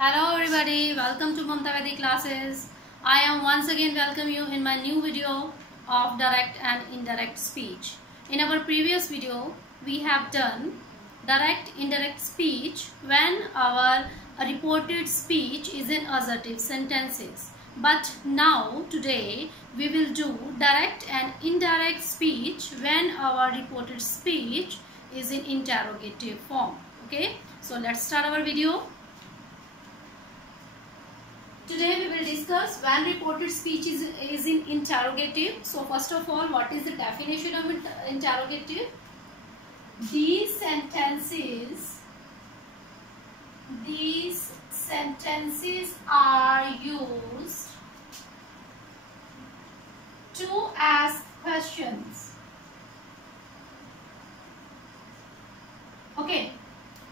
Hello everybody, welcome to Mamta Vedic classes. I am once again welcome you in my new video of direct and indirect speech. In our previous video, we have done direct indirect speech when our reported speech is in assertive sentences. But now today we will do direct and indirect speech when our reported speech is in interrogative form. Okay, so let's start our video. Today we will discuss when reported speech is in interrogative. So first of all, what is the definition of interrogative? These sentences are used to ask questions. Okay,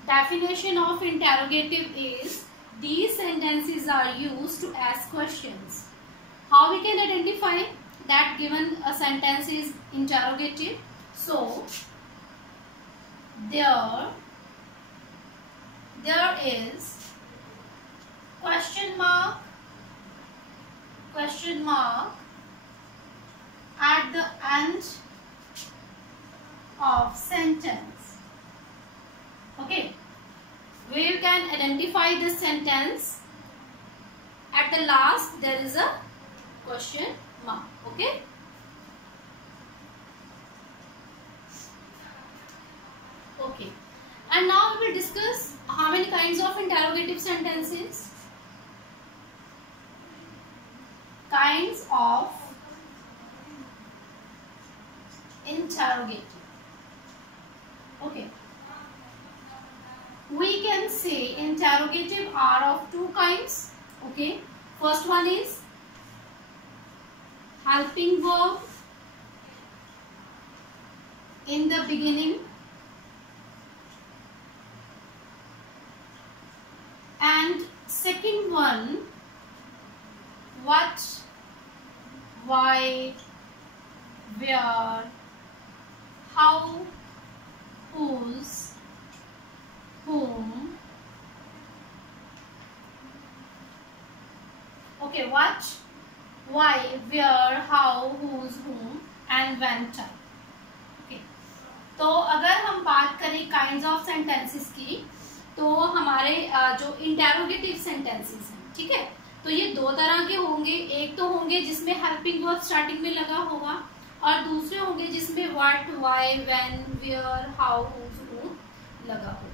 definition of interrogative is these sentences are used to ask questions. How we can identify that given a sentence is interrogative? So there is question mark at the end of sentence. Okay, where you can identify the sentence at the last there is a question mark. Okay, and now we will discuss how many kinds of interrogative sentences. Kinds of interrogative. Okay, we can say interrogative are of two kinds. Okay, first one is helping verb in the beginning, and second one what, why, where, how, whose, whom. Okay, what, why, where, how, whose, whom and when time. Okay, तो अगर हम बात करें kinds of sentences की, तो हमारे जो interrogative sentences हैं, ठीक है, तो ये दो तरह के होंगे. एक तो होंगे जिसमें हेल्पिंग वर्ब स्टार्टिंग में लगा होगा और दूसरे होंगे जिसमें what, why, when, where, how, whose, whom लगा होगा.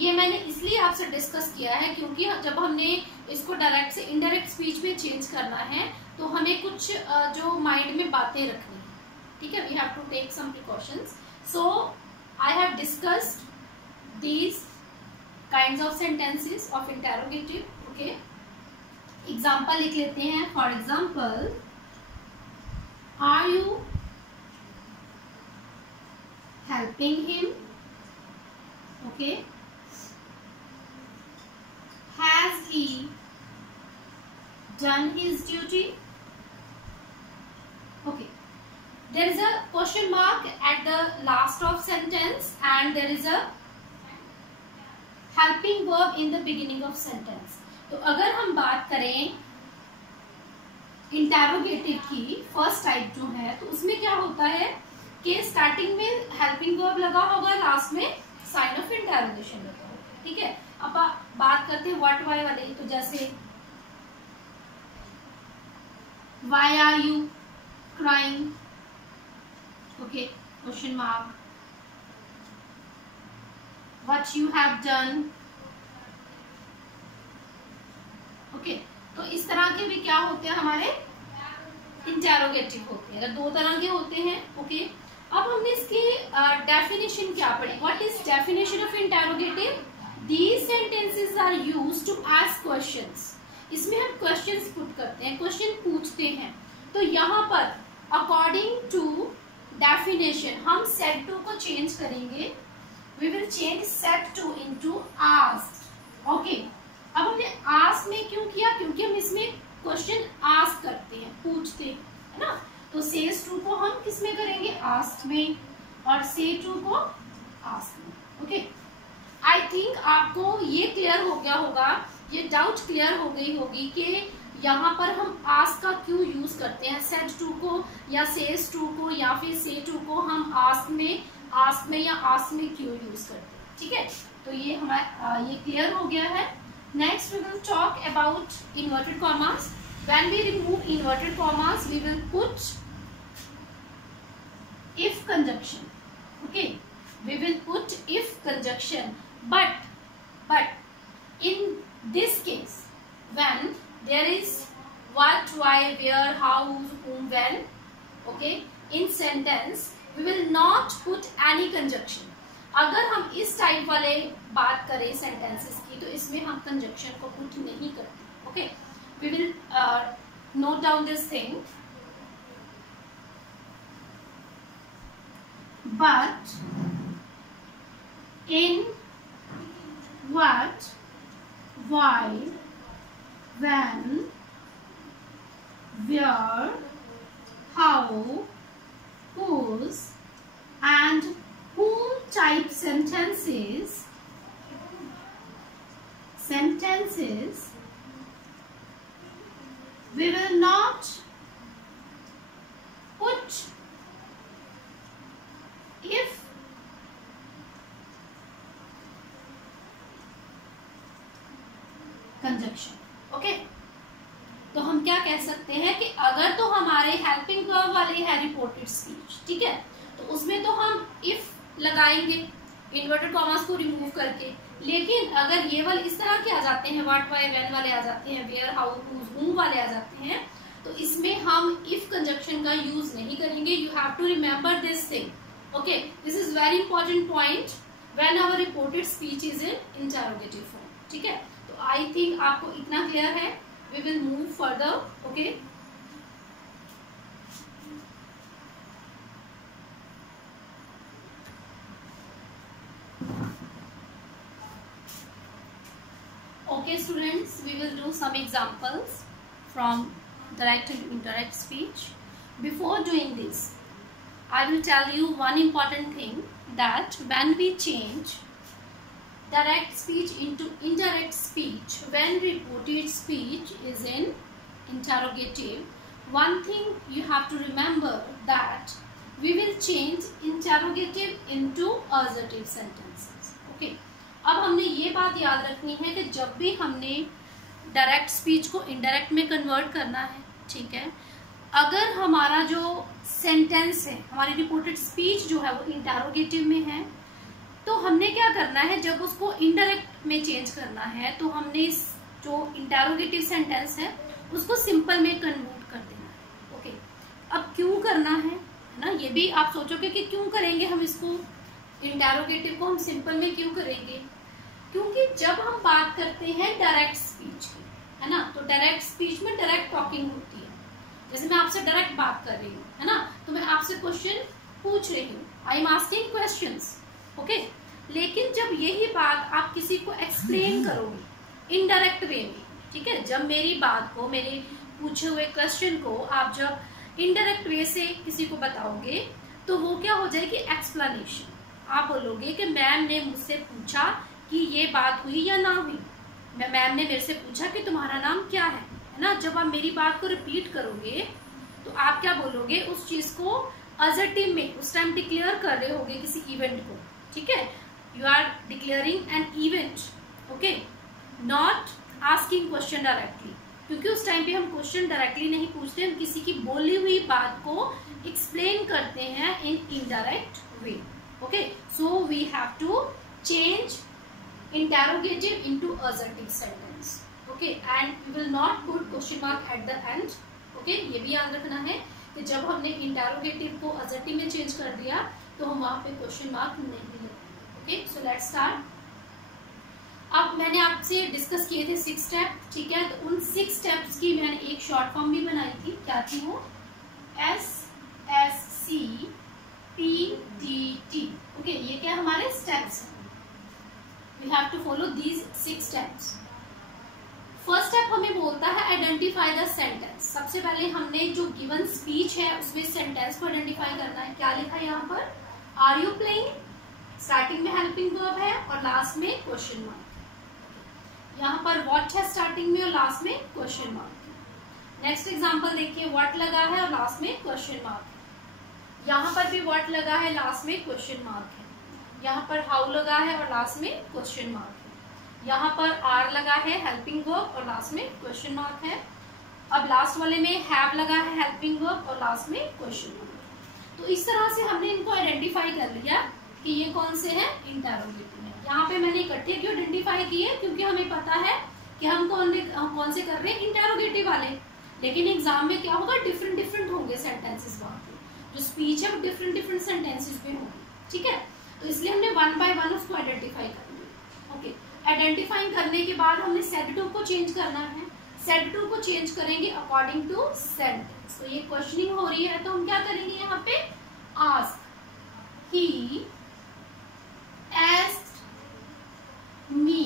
ये मैंने इसलिए आपसे डिस्कस किया है क्योंकि जब हमने इसको डायरेक्ट से इनडायरेक्ट स्पीच में चेंज करना है तो हमें कुछ जो माइंड में बातें रखनी है. ठीक है, we have to take some precautions. So I have discussed these kinds of sentences of interrogative. Okay, example लिख लेते हैं. For example, are you helping him? Okay, has he done his duty? Okay, there is a question mark at the last of sentence and there is a helping verb in the beginning of sentence. तो अगर हम बात करें interrogative की first type जो है, तो उसमें क्या होता है कि स्टार्टिंग में हेल्पिंग वर्ब लगा होगा, लास्ट में साइन ऑफ इंटेरोगेशन लगा होगा. ठीक है, अब बात करते हैं व्हाट, वाई वाले. तो जैसे why are you crying? Okay, question mark. What you have done? Okay, तो इस तरह के भी क्या होते हैं हमारे इंटेरोगेटिव होते हैं. दो तरह के होते हैं. ओके, अब हमने इसकी डेफिनेशन क्या पढ़ी. What is definition of interrogative? These sentences are used to ask questions. इसमें हम questions put करते हैं, question पूछते हैं. तो यहाँ पर according to definition हम said to को change करेंगे. We will change said to into asked. Okay. अब हमने ask में क्यों किया? क्योंकि हम इसमें question ask करते हैं, पूछते हैं, है ना. तो says to को हम किस में करेंगे? asked में, और say to को asked में. Okay. आई थिंक आपको ये क्लियर हो गया होगा ये डाउट क्लियर हो गई होगी कि यहाँ पर हम आस्क का क्यों यूज करते हैं, सेड टू को या सेज टू को या फिर से टू को हम आस्क में या आस्क में क्यों यूज करते हैं, ठीक है। तो ये हमारा ये क्लियर हो गया है। Next we will talk about inverted commas. When we remove inverted commas we will put if conjunction, okay, we will put if conjunction, but in this case when there is what, why, where, how, whom, when, okay, in sentence we will not put any conjunction। अगर हम इस type वाले बात करें sentences की तो इसमें हम कंजक्शन को पुट नहीं करते, okay. We will note down this thing. But in what, why, when, where, how, whose and whom type sentences we will not put if conjunction, okay. तो हम क्या कह सकते हैं कि अगर तो हमारे हेल्पिंग वर्ब वाले है रिपोर्टेड स्पीच, ठीक है, तो उसमें तो हम इफ लगाएंगे इन्वर्टेड कॉमास को रिमूव करके। लेकिन अगर ये वाले इस तरह के आ जाते हैं, व्हाट, व्हाई, व्हेन वाले आ जाते हैं, वेयर, हाउ, हूज, हूम वाले आ जाते हैं, तो इसमें हम इफ कंजक्शन का यूज नहीं करेंगे। You have to remember this thing, okay, this is very important point when our reported speech is in interrogative form, ठीक है। तो I think आपको इतना क्लियर है। we will move further, okay। Okay students, we will do some examples from direct and indirect speech. Before doing this I will tell you one important thing, that when we change direct speech into indirect speech, when reported speech is in interrogative, one thing you have to remember that we will change interrogative into assertive sentences, okay। अब हमने ये बात याद रखनी है कि जब भी हमने डायरेक्ट स्पीच को इनडायरेक्ट में कन्वर्ट करना है, ठीक है, अगर हमारा जो सेंटेंस है, हमारी रिपोर्टेड स्पीच जो है वो इंटरोगेटिव में है, तो हमने क्या करना है, जब उसको इनडायरेक्ट में चेंज करना है तो हमने इस जो इंटरोगेटिव सेंटेंस है उसको सिंपल में कन्वर्ट कर देना है, ओके। अब क्यों करना है ना, ये भी आप सोचोगे कि क्यों करेंगे हम इसको, इंटरोगेटिव को हम सिंपल में क्यों करेंगे, क्योंकि जब हम बात करते हैं डायरेक्ट स्पीच की, है ना, तो डायरेक्ट स्पीच में डायरेक्ट टॉकिंग होती है। जैसे मैं आपसे डायरेक्ट बात कर रही हूँ, है ना, तो मैं आपसे क्वेश्चन पूछ रही हूँ, I am asking questions, okay. लेकिन जब यही बात आप किसी को एक्सप्लेन करोगे इनडायरेक्ट वे में, ठीक है, जब मेरी बात को, मेरे पूछे हुए क्वेश्चन को आप जब इनडायरेक्ट वे से किसी को बताओगे तो वो क्या हो जाएगी, एक्सप्लेनेशन। आप बोलोगे कि मैम ने मुझसे पूछा कि ये बात हुई या ना हुई, मैम ने मेरे से पूछा कि तुम्हारा नाम क्या है ना। जब आप मेरी बात को रिपीट करोगे तो आप क्या बोलोगे, उस चीज को असर्टिव में उस टाइम डिक्लेयर कर रहे होगे किसी इवेंट को, ठीक है, you are declaring an event, okay, not asking question directly, क्योंकि उस टाइम पे हम क्वेश्चन डायरेक्टली नहीं पूछते, हम किसी की बोली हुई बात को एक्सप्लेन करते हैं in indirect way, okay. So we have to change interrogative into assertive sentence, okay, and we will not put question mark at the end, okay। ये भी याद रखना है कि जब हमने interrogative को assertive में चेंज कर दिया तो हम वहां पे question mark नहीं लगाएंगे, okay। so let's start। अब मैंने आपसे डिस्कस किए थे 6 स्टेप, ठीक है, तो उन 6 स्टेप्स की मैंने एक शॉर्ट फॉर्म भी बनाई थी, क्या थी वो, SSCPDT, ओके। ये क्या हमारे स्टेप्स हैं, we have to follow these 6 steps। First step हमें बोलता है आइडेंटिफाई द सेंटेंस। सबसे पहले हमने जो गिवन स्पीच है उसमें सेंटेंस को आइडेंटिफाई करना है। क्या लिखा है यहाँ पर, आर यू प्लेइंग, स्टार्टिंग में हेल्पिंग वर्ब है और लास्ट में क्वेश्चन मार्क। यहाँ पर वॉट है स्टार्टिंग में और लास्ट में क्वेश्चन मार्क है। नेक्स्ट एग्जांपल देखिए, व्हाट लगा है और लास्ट में क्वेश्चन मार्क है। यहाँ पर भी व्हाट लगा है, लास्ट में क्वेश्चन मार्क है। यहाँ पर हाउ लगा है और लास्ट में क्वेश्चन मार्क है। यहाँ पर आर लगा है हेल्पिंग वर्ब और लास्ट में क्वेश्चन मार्क है। अब लास्ट वाले में हैव लगा है हेल्पिंग वर्ब और लास्ट में क्वेश्चन मार्क। तो इस तरह से हमने इनको आइडेंटिफाई कर लिया कि ये कौन से हैं, इंटरोगेटिव है। यहाँ पे मैंने इकट्ठे क्यों आइडेंटिफाई किए, क्योंकि हमें पता है कि हम कौन से कर रहे हैं, इंटरोगेटिव वाले। लेकिन एग्जाम में क्या होगा, डिफरेंट डिफरेंट होंगे सेंटेंसेस, वहां पे जो स्पीच है वो डिफरेंट डिफरेंट सेंटेंसेस में होगी, ठीक है। तो इसलिए हमने वन बाय वन उसको आइडेंटिफाई कर लिया। ओके, आइडेंटिफाई करने के बाद हमने सेट टू को चेंज करना है। सेट टू को चेंज करेंगे अकॉर्डिंग टू सेंटेंस। तो ये क्वेश्चनिंग हो रही है तो हम क्या करेंगे, यहाँ पे ask he asked me।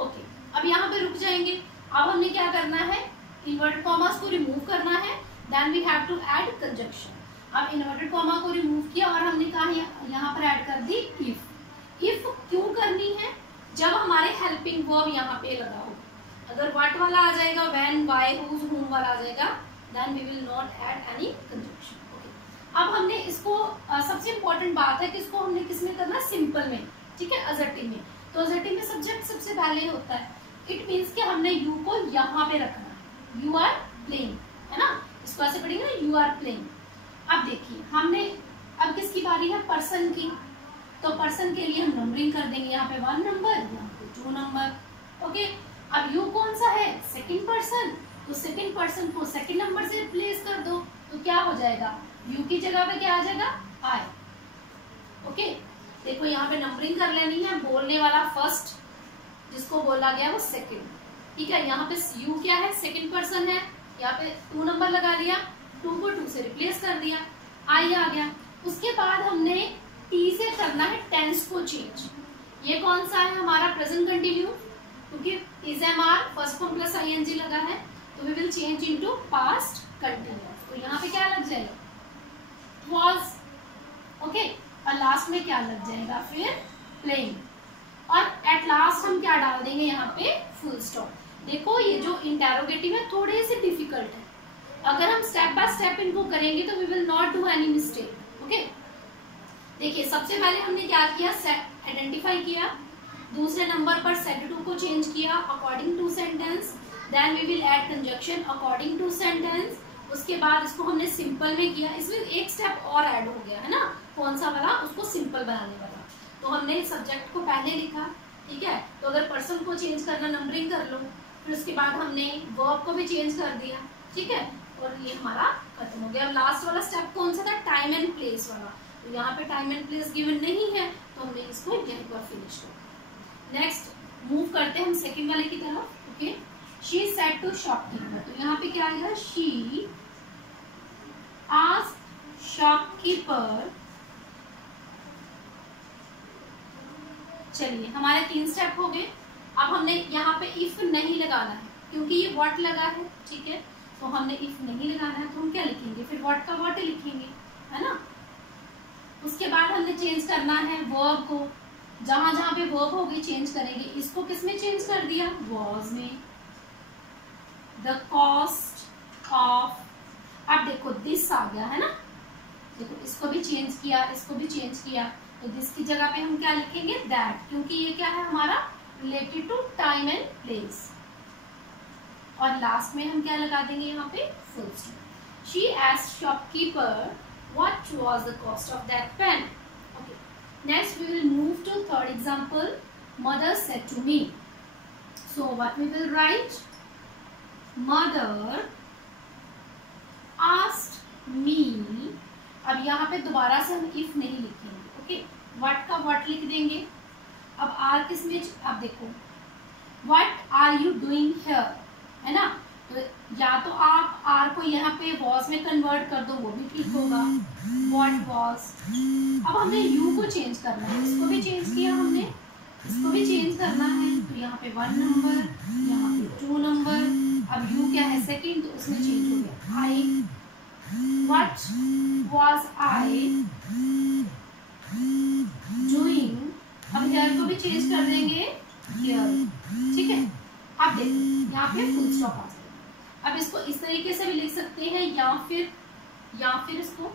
Okay, अब यहाँ पे रुक जाएंगे। अब हमने क्या करना है, इन्वर्टेड कॉमास को रिमूव करना है। Then we have to add conjunction. अब इन्वर्टेड कॉमा को रिमूव किया और हमने कहा यहाँ पर ऐड कर दी इफ। इफ क्यों करनी है, जब हमारे हेल्पिंग वर्ब यहाँ पे लगा हो। अगर व्हाट वाला आ जाएगा, व्हेन, व्हाई, हुज, हुम वाला आ जाएगा, then we will not add any conjunction. अब हमने इसको सबसे इंपॉर्टेंट बात है कि इसको हमने किसमें करना, सिंपल में, ठीक है, असर्टिव में। तो असर्टिव में सब्जेक्ट सबसे पहले होता है। इट मीन्स कि हमने यू को यहाँ पे रखना है, यू आर प्लेइंग, है ना। इसको ऐसे पढ़ेंगे ना, यू आर प्लेइंग। अब देखिए हमने, अब किसकी बारी है, पर्सन की। तो पर्सन के लिए हम नंबरिंग कर देंगे, यहाँ पे 1 नंबर, यहाँ पे 2 नंबर। ओके, अब यू कौन सा है, सेकेंड पर्सन। तो सेकेंड पर्सन को सेकेंड नंबर से रिप्लेस कर दो, तो क्या हो जाएगा, यू की जगह पे क्या आ जाएगा, आई। ओके, देखो यहाँ पे नंबरिंग कर लेनी है। बोलने वाला फर्स्ट, जिसको बोला गया वो सेकंड, ठीक है। यहाँ पे यू क्या है, सेकंड पर्सन है, यहाँ पे 2 नंबर लगा लिया, 2 को 2 से रिप्लेस कर दिया, आई आ गया। उसके बाद हमने टी से करना है टेंस को चेंज। ये कौन सा है हमारा, प्रेजेंट कंटिन्यू, क्योंकि is am are first form plus ING लगा है, तो we will change into past continuous. तो यहाँ पे क्या लग जाएगा, was। ओके, और लास्ट में क्या लग जाएगा, फिर प्लेइंग। और एट लास्ट हम क्या डाल देंगे, यहाँ पे फुल स्टॉप। देखो ये जो इंटेरोगेटिव है थोड़े से डिफिकल्ट है, अगर हम स्टेप बाय स्टेप इनको करेंगे तो we will not do any mistake. Okay, देखिए सबसे पहले हमने क्या किया, आइडेंटिफाई किया। दूसरे नंबर पर सेट टू को चेंज किया according to sentence. Then we will add conjunction according to sentence. उसके बाद इसको हमने सिंपल में किया। इसमें एक स्टेप और ऐड हो गया है ना, कौन सा वाला, उसको सिंपल बनाने वाला। तो हमने सब्जेक्ट को पहले लिखा, ठीक है। तो अगर पर्सन को चेंज करना, नंबरिंग कर लो। फिर उसके बाद हमने वर्ब को भी चेंज कर दिया, ठीक है, और ये हमारा खत्म हो गया। अब लास्ट वाला स्टेप कौन सा था, टाइम एंड प्लेस वाला। तो यहाँ पे टाइम एंड प्लेस गिवन नहीं है, तो हमने इसको यहीं पर फिनिश कर। नेक्स्ट मूव करते हैं हम सेकेंड वाले की तरफ। Okay, she said to shopkeeper. तो यहाँ पे क्या आएगा, शी आस्क्ड शॉपकीपर। चलिए हमारे 3 स्टेप हो गए। अब हमने यहाँ पे इफ नहीं लगाना है, क्योंकि ये व्हाट लगा है, ठीक है। तो हमने इफ नहीं लगाना है, तो हम क्या लिखेंगे, फिर व्हाट का व्हाट लिखेंगे, है ना। उसके बाद हमने चेंज करना है वर्ब को, जहां जहां पे वर्ब होगी चेंज करेंगे। इसको किस में चेंज कर दिया, वॉज में। द कॉस्ट ऑफ, अब देखो दिस आ गया है ना, देखो इसको भी चेंज किया, इसको भी चेंज किया। तो दिस की जगह पे हम क्या लिखेंगे, दैट, क्योंकि ये क्या है हमारा, related to time and place. और लास्ट में हम क्या लगा देंगे, यहाँ पे full stop. She asked shopkeeper what was the cost of that pen. Okay, next we will move to third example. Mother said to me. So what we will write, mother asked me. अब यहाँ पे दोबारा से हम if नहीं लिखेंगे, okay, what का what लिख देंगे। अब R किस में, अब देखो what are you doing here, है ना। तो या तो आप आर को यहाँ पे वॉज में कन्वर्ट कर दो, वो भी ठीक होगा, व्हाट वॉज। अब हमने यू को चेंज करना है, इसको भी चेंज किया हमने, इसको भी चेंज करना है। तो यहाँ पे 1 नंबर, यहाँ पे 2 नंबर। अब यू क्या है, सेकंड, तो उसमें चेंज हो गया, I. What was I doing. अब हियर को भी चेंज कर देंगे, हियर, ठीक है। देखो यहाँ पे फुल स्टॉप आ जाएगा। अब इसको इस तरीके से भी लिख सकते हैं या फिर इसको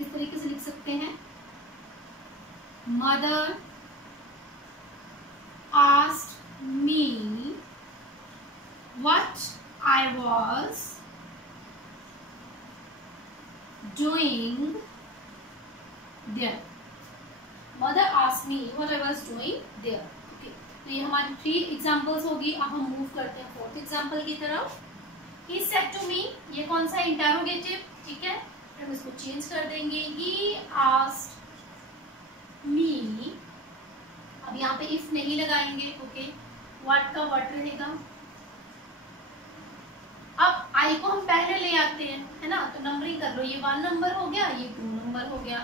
इस तरीके से लिख सकते हैं, mother asked me what I was doing there. Mother asked me what I was doing there. Okay. तो ये हमारी 3 एग्जाम्पल्स होगी। अब हम मूव करते हैं 4th एग्जाम्पल की तरफ। He said to me, ये कौन सा इंटेरोगेटिव, ठीक है, हम इसको चेंज कर देंगे। He asked me, अब यहाँ पे इफ नहीं लगाएंगे, ओके, व्हाट का व्हाट रहेगा। अब आई को हम पहले ले आते हैं, है ना, तो नंबरिंग कर लो, ये 1 नंबर हो गया, ये 2 नंबर हो गया।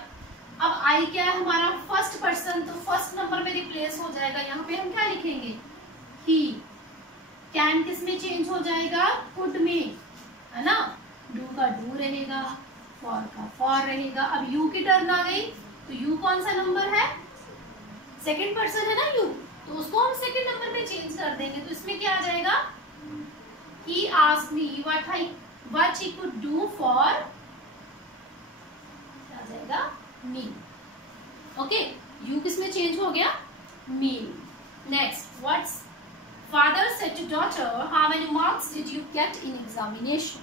अब आई क्या है हमारा फर्स्ट पर्सन, तो फर्स्ट नंबर में रिप्लेस हो जाएगा। यहाँ पे हम क्या लिखेंगे, ही। कैन किस में चेंज हो जाएगा, कुड में, है ना, डू का डू रहेगा, फॉर का फॉर रहेगा। अब यू की टर्न आ गई, तो यू कौन सा नंबर है, सेकेंड पर्सन है ना यू, तो उसको हम सेकेंड नंबर में चेंज कर देंगे। तो इसमें क्या आ जाएगा, he asked me what he could do for, क्या आ जाएगा, me। ओके, यू किस में चेंज हो गया, me। Next, what's father said to daughter, how many marks did you get in examination.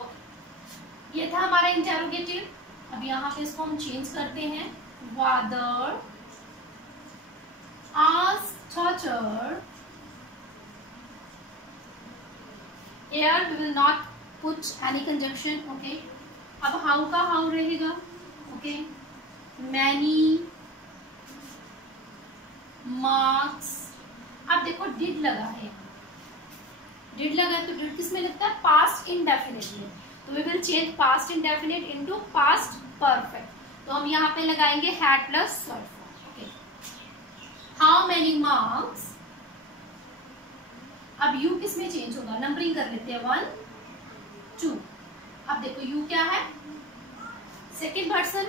Okay, ये था हमारा इंटेरोगेटिव। अब यहाँ पे इसको हम चेंज करते हैं, father asked daughter, here we will not put any conjunction, okay। अब how का how रहेगा, okay, many marks। अब देखो did लगा है, did लगा है, तो did किस में लगता है, past indefinite में, तो we will change past indefinite into past perfect। तो हम यहाँ पे लगाएंगे had plus short form। How many marks, अब U किस में चेंज होगा, नंबरिंग कर लेते हैं, 1 2। अब देखो U क्या है, सेकेंड पर्सन,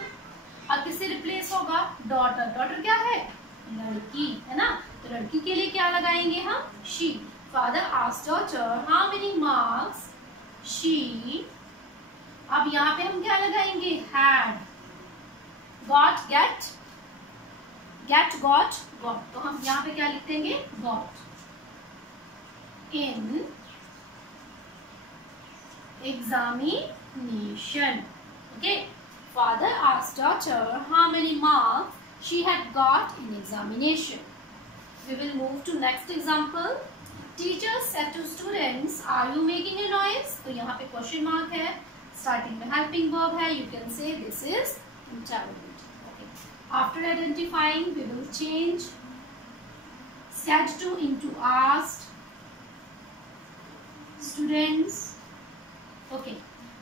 अब किससे रिप्लेस होगा, डॉटर। डॉटर क्या है, लड़की, है ना, तो लड़की के लिए क्या लगाएंगे हम, she। Father asked daughter how many marks she, अब यहाँ पे हम क्या लगाएंगे, had, got get, get got got, तो हम यहाँ पे क्या लिख देंगे, got in examination। okay, father asked daughter how many marks she had got in examination। we will move to next example। teacher said to students, are you making a noise। तो यहाँ पे क्वेश्चन मार्क है, starting में helping verb है, you can say this is interrogative। After identifying, we will change said to into asked। students, okay।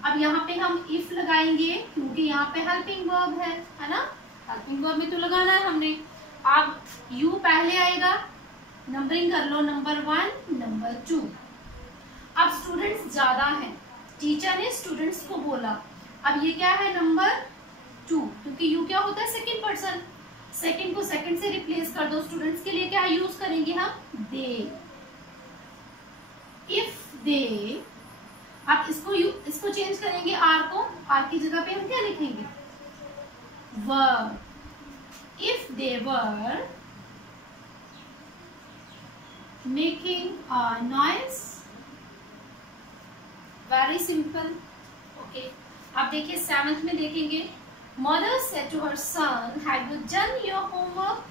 अब यहाँ पे हम if लगाएंगे, क्योंकि यहाँ पे हेल्पिंग वर्ब है ना, हेल्पिंग वर्ब में तो लगाना है हमने। अब you पहले आएगा, नंबरिंग कर लो, नंबर 1 नंबर 2। अब स्टूडेंट्स ज्यादा हैं, टीचर ने स्टूडेंट्स को बोला, अब ये क्या है, नंबर 2, क्योंकि यू क्या होता है, सेकेंड पर्सन, सेकेंड को सेकेंड से रिप्लेस कर दो। स्टूडेंट्स के लिए क्या यूज करेंगे हम, दे। इफ दे, अब इसको चेंज करेंगे, आर को, आर की जगह पे हम क्या लिखेंगे, were. If they were making a noise, very simple. Okay, अब देखिए 7th में देखेंगे, mother said to her son, have you done your homework।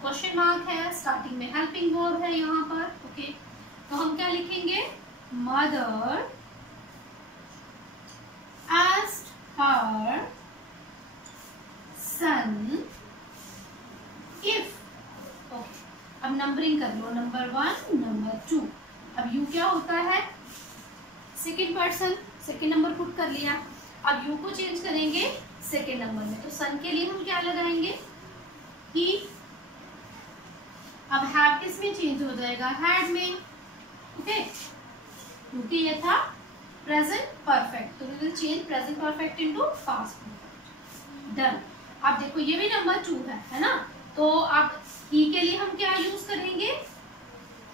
Question mark है, स्टार्टिंग में हेल्पिंग वर्ब है यहाँ पर, ओके। तो हम क्या लिखेंगे, mother asked her son if, okay. अब नंबरिंग कर लो, नंबर 1 नंबर 2। अब यू क्या होता है, second person, second number put कर लिया। अब यू को चेंज करेंगे सेकेंड नंबर में, तो सन के लिए हम क्या लगाएंगे, ही। अब हैव किस में चेंज हो जाएगा, हैड में, ओके, क्योंकि ये था प्रेजेंट परफेक्ट, तो we will change present perfect into past perfect. Done. अब देखो ये भी नंबर 2 है ना, तो अब ही के लिए हम क्या यूज करेंगे,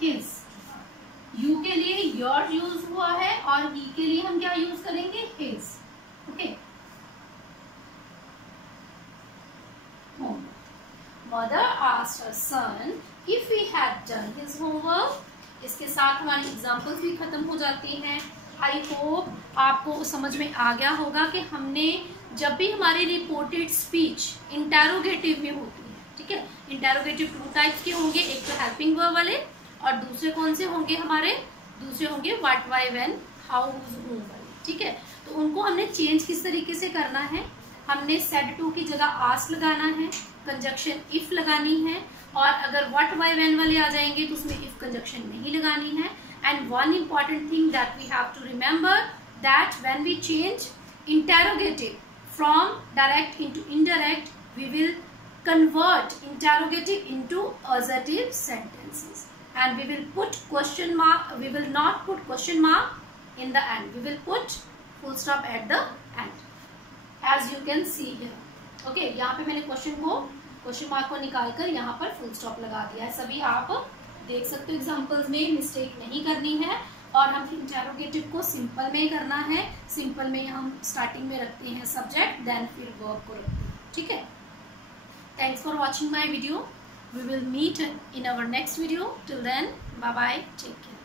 हिज। यू के mother asked her sun if he had done his homework. इसके साथ हमारी एग्जाम्पल्स भी खत्म हो जाती हैं। आई होप आपको समझ में आ गया होगा कि हमने जब भी हमारी रिपोर्टेड स्पीच इंटेरोगेटिव में होती है, ठीक है, इंटेरोगेटिव 2 टाइप्स के होंगे, एक तो हेल्पिंग वर्ब वाले और दूसरे कौन से होंगे हमारे, दूसरे होंगे what, why, when, how, whose, whom वाले, ठीक है। तो उनको हमने चेंज किस तरीके से करना है, हमने सेड टू की जगह आस्क लगाना है, कंजक्शन इफ लगानी है, और अगर व्हाट, व्हाई, व्हेन वाले आ जाएंगे तो उसमें इफ कंजक्शन नहीं लगानी है। And one important thing that we have to remember that when we change interrogative from direct into indirect, we will convert interrogative into assertive sentences, and we will put question mark, we will not put question mark in the end, we will put full stop at the end, as you can see here. okay, यहाँ पे मैंने question mark को निकालकर यहाँ पर full stop लगा दिया है। सभी आप देख सकते हो एग्जाम्पल्स में, मिस्टेक नहीं करनी है। और हम इंटेरोगेटिव को सिंपल में करना है, सिंपल में हम स्टार्टिंग में रखते हैं सब्जेक्ट, देन फिर वर्ब को रखते हैं, ठीक है। Thanks for watching my video, we will meet in our next video, till then bye bye, take care.